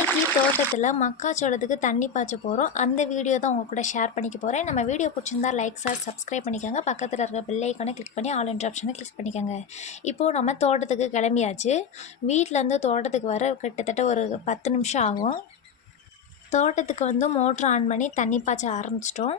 இன்னைக்கு தோட்டத்தில் மக்காச்சோளத்துக்கு தண்ணி பாய்ச்ச போகிறோம். அந்த வீடியோ தான் உங்கள் கூட ஷேர் பண்ணிக்க போகிறேன். நம்ம வீடியோ பிடிச்சிருந்தா லைக் ஷேர் சப்ஸ்கிரைப் பண்ணிக்கோங்க. பக்கத்தில் இருக்க பெல் ஐக்கானை கிளிக் பண்ணி ஆல் என்ற ஆப்ஷனை கிளிக் பண்ணிக்கோங்க. இப்போது நம்ம தோட்டத்துக்கு கிளம்பியாச்சு. வீட்டிலேருந்து தோட்டத்துக்கு வர கிட்டத்தட்ட ஒரு 10 நிமிஷம் ஆகும். தோட்டத்துக்கு வந்து மோட்ரு ஆன் பண்ணி தண்ணி பாய்ச்ச ஆரம்பிச்சிட்டோம்.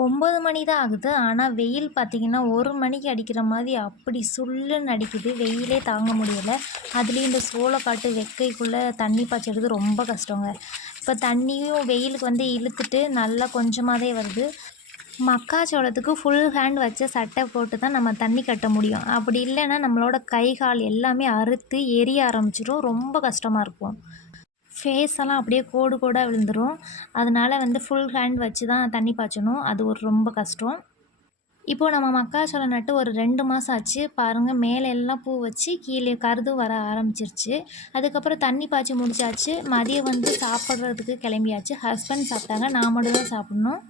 9 மணி தான் ஆகுது. ஆனால் வெயில் பார்த்திங்கன்னா 1 மணிக்கு அடிக்கிற மாதிரி அப்படி சுள்ளுன்னு அடிக்குது. வெயிலே தாங்க முடியலை. அதுலேயும் இந்த சோளக்காட்டு வெக்கைக்குள்ளே தண்ணி பாய்ச்சறது ரொம்ப கஷ்டங்க. இப்போ தண்ணியும் வெயிலுக்கு வந்து இழுத்துட்டு நல்லா கொஞ்சமாகவே வருது. மக்காச்சோளத்துக்கு ஃபுல் ஹேண்ட் வச்ச சட்டை போட்டு தான் நம்ம தண்ணி கட்ட முடியும். அப்படி இல்லைன்னா நம்மளோட கை கால் எல்லாமே அறுத்து எரிய ஆரம்பிச்சிடும். ரொம்ப கஷ்டமாக இருக்கும். ஃபேஸெல்லாம் அப்படியே கோடு கோடாக விழுந்துடும். அதனால் வந்து ஃபுல் ஹேண்ட் வச்சு தான் தண்ணி பாய்ச்சணும். அது ஒரு ரொம்ப கஷ்டம். இப்போது நம்ம மக்காச்சோளம் நட்டு ஒரு 2 மாதம் ஆச்சு. பாருங்கள், மேலே எல்லாம் பூ வச்சு கீழே கருதும் வர ஆரம்பிச்சிருச்சு. அதுக்கப்புறம் தண்ணி பாய்ச்சி முடிச்சாச்சு. மதியம் வந்து சாப்பிட்றதுக்கு கிளம்பியாச்சு. ஹஸ்பண்ட் சாப்பிட்டாங்க, நான் மட்டும் தான் சாப்பிட்ணும்.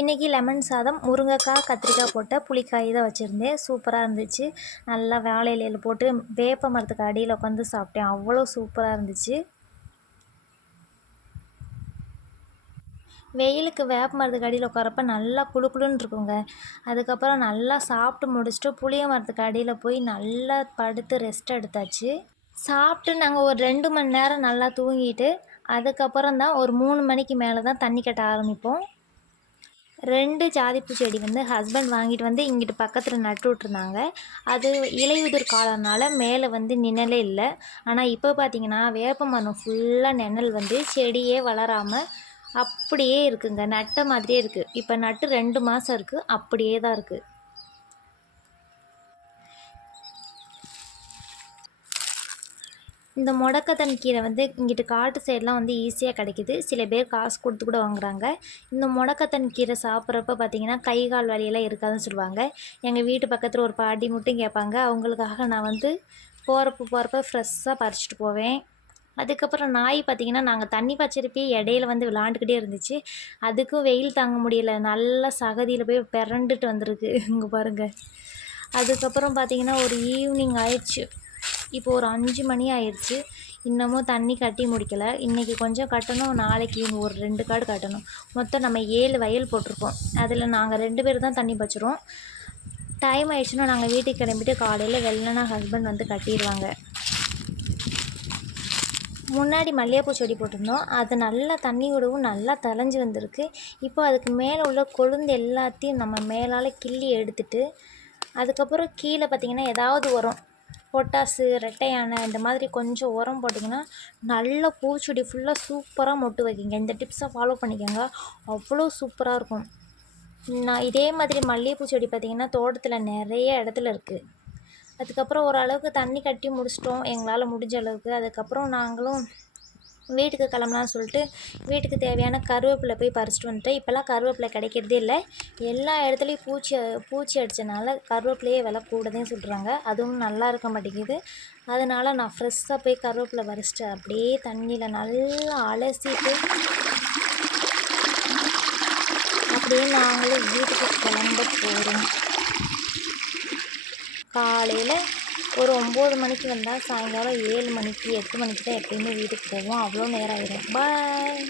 இன்றைக்கி லெமன் சாதம், முருங்கைக்காய் கத்திரிக்காய் போட்ட புளிக்காய் தான் வச்சுருந்தேன். சூப்பராக இருந்துச்சு. நல்லா வாழை இலையில் போட்டு வேப்ப மரத்துக்கு அடியில் உட்காந்து சாப்பிட்டேன். அவ்வளோ சூப்பராக இருந்துச்சு. வெயிலுக்கு வேப்ப மரத்துக்கு அடியில் உட்காரப்ப நல்லா குளுன்னு இருக்குங்க. அதுக்கப்புறம் நல்லா சாப்பிட்டு முடிச்சுட்டு புளிய மரத்துக்கு அடியில் போய் நல்லா படுத்து ரெஸ்ட் எடுத்தாச்சு. சாப்பிட்டு நாங்கள் ஒரு 2 மணி நேரம் நல்லா தூங்கிட்டு அதுக்கப்புறம் தான் ஒரு 3 மணிக்கு மேலே தான் தண்ணி கட்ட ஆரம்பிப்போம். 2 ஜாதிப்பூ செடி வந்து ஹஸ்பண்ட் வாங்கிட்டு வந்து இங்கிட்டு பக்கத்தில் நட்டு விட்ருந்தாங்க. அது இலையுதிர் காலம்னால மேலே வந்து நிழலே இல்லை. ஆனால் இப்போ பார்த்திங்கன்னா வேப்ப மரம் ஃபுல்லாக நிழல் வந்து செடியே வளராமல் அப்படியே இருக்குங்க. நட்ட மாதிரியே இருக்குது. இப்போ நட்டு 2 மாதம் இருக்குது. அப்படியே தான் இருக்குது. இந்த முடக்கத்தான் கீரை வந்து இங்கிட்டு காட்டு சைடெலாம் வந்து ஈஸியாக கிடைக்கிது. சில பேர் காசு கொடுத்து கூட வாங்குறாங்க. இந்த முடக்கத்தான் கீரை சாப்பிட்றப்ப பார்த்திங்கன்னா கை கால் வலியெல்லாம் இருக்காதுன்னு சொல்லுவாங்க. எங்கள் வீட்டு பக்கத்தில் ஒரு பாட்டி மட்டும் கேட்பாங்க. அவங்களுக்காக நான் வந்து போகிறப்ப ஃப்ரெஷ்ஷாக பறிச்சிட்டு போவேன். அதுக்கப்புறம் நாய் பார்த்திங்கன்னா நாங்கள் தண்ணி பாய்ச்சறப்பே இடையில வந்து விளாண்டுக்கிட்டே இருந்துச்சு. அதுக்கும் வெயில் தாங்க முடியலை. நல்லா சகதியில் போய் பிறண்டுட்டு வந்திருக்கு. இங்கே பாருங்கள். அதுக்கப்புறம் பார்த்திங்கன்னா ஒரு ஈவினிங் ஆயிடுச்சு. இப்போ ஒரு 5 மணி ஆயிடுச்சு. இன்னமும் தண்ணி கட்டி முடிக்கலை. இன்றைக்கி கொஞ்சம் கட்டணும், நாளைக்கு ஒரு 2 காடு கட்டணும். மொத்தம் நம்ம 7 வயல் போட்டிருக்கோம். அதில் நாங்கள் 2 பேர் தான் தண்ணி பாய்ச்சிரும். டைம் ஆயிடுச்சுன்னா நாங்கள் வீட்டுக்கு கிளம்பிட்டு காலையில் வெள்ளனா ஹஸ்பண்ட் வந்து கட்டிடுவாங்க. முன்னாடி மல்லிகைப்பூ செடி போட்டிருந்தோம். அது நல்லா தண்ணி விடவும் நல்லா தழைஞ்சி வந்திருக்கு. இப்போ அதுக்கு மேலே உள்ள கொழுந்து எல்லாத்தையும் நம்ம மேலால் கிள்ளி எடுத்துட்டு அதுக்கப்புறம் கீழே பார்த்திங்கன்னா ஏதாவது உரம், பொட்டாசு, ரெட்டை யானை இந்த மாதிரி கொஞ்சம் உரம் போட்டிங்கன்னா நல்ல பூச்செடி ஃபுல்லாக சூப்பராக மொட்டு வைக்கிங்க. இந்த டிப்ஸை ஃபாலோ பண்ணிக்கோங்க. அவ்வளோ சூப்பராக இருக்கும். நான் இதே மாதிரி மல்லிகைப்பூ செடி பார்த்திங்கன்னா தோட்டத்தில் நிறைய இடத்துல இருக்குது. அதுக்கப்புறம் ஓரளவுக்கு தண்ணி கட்டி முடிச்சிட்டோம் எங்களால் முடிஞ்ச அளவுக்கு. அதுக்கப்புறம் நாங்களும் வீட்டுக்கு கிளம்பலான்னு சொல்லிட்டு வீட்டுக்கு தேவையான கருவேப்பிலை போய் பறிச்சிட்டு வந்துட்டோம். இப்போல்லாம் கருவேப்பிலை கிடைக்கிறதே இல்லை. எல்லா இடத்துலையும் பூச்சி அடித்தனால கருவேப்பிலையே விலை கூடதான் சொல்கிறாங்க. அதுவும் நல்லா இருக்க மாட்டேங்குது. அதனால் நான் ஃப்ரெஷ்ஷாக போய் கருவேப்பிலை பறிச்சிட்டு அப்படியே தண்ணியில் நல்லா அலசிட்டு அப்படியே நாங்களும் வீட்டுக்கு கிளம்ப போகிறோம். காலையில் ஒரு 9 மணிக்கு வந்தால் சாயங்காலம் 7 மணிக்கு 8 மணிக்கு தான் எப்பயுமே வீட்டுக்கு போவோம். அவ்வளோ நேரம் ஆயிடும். பாய்.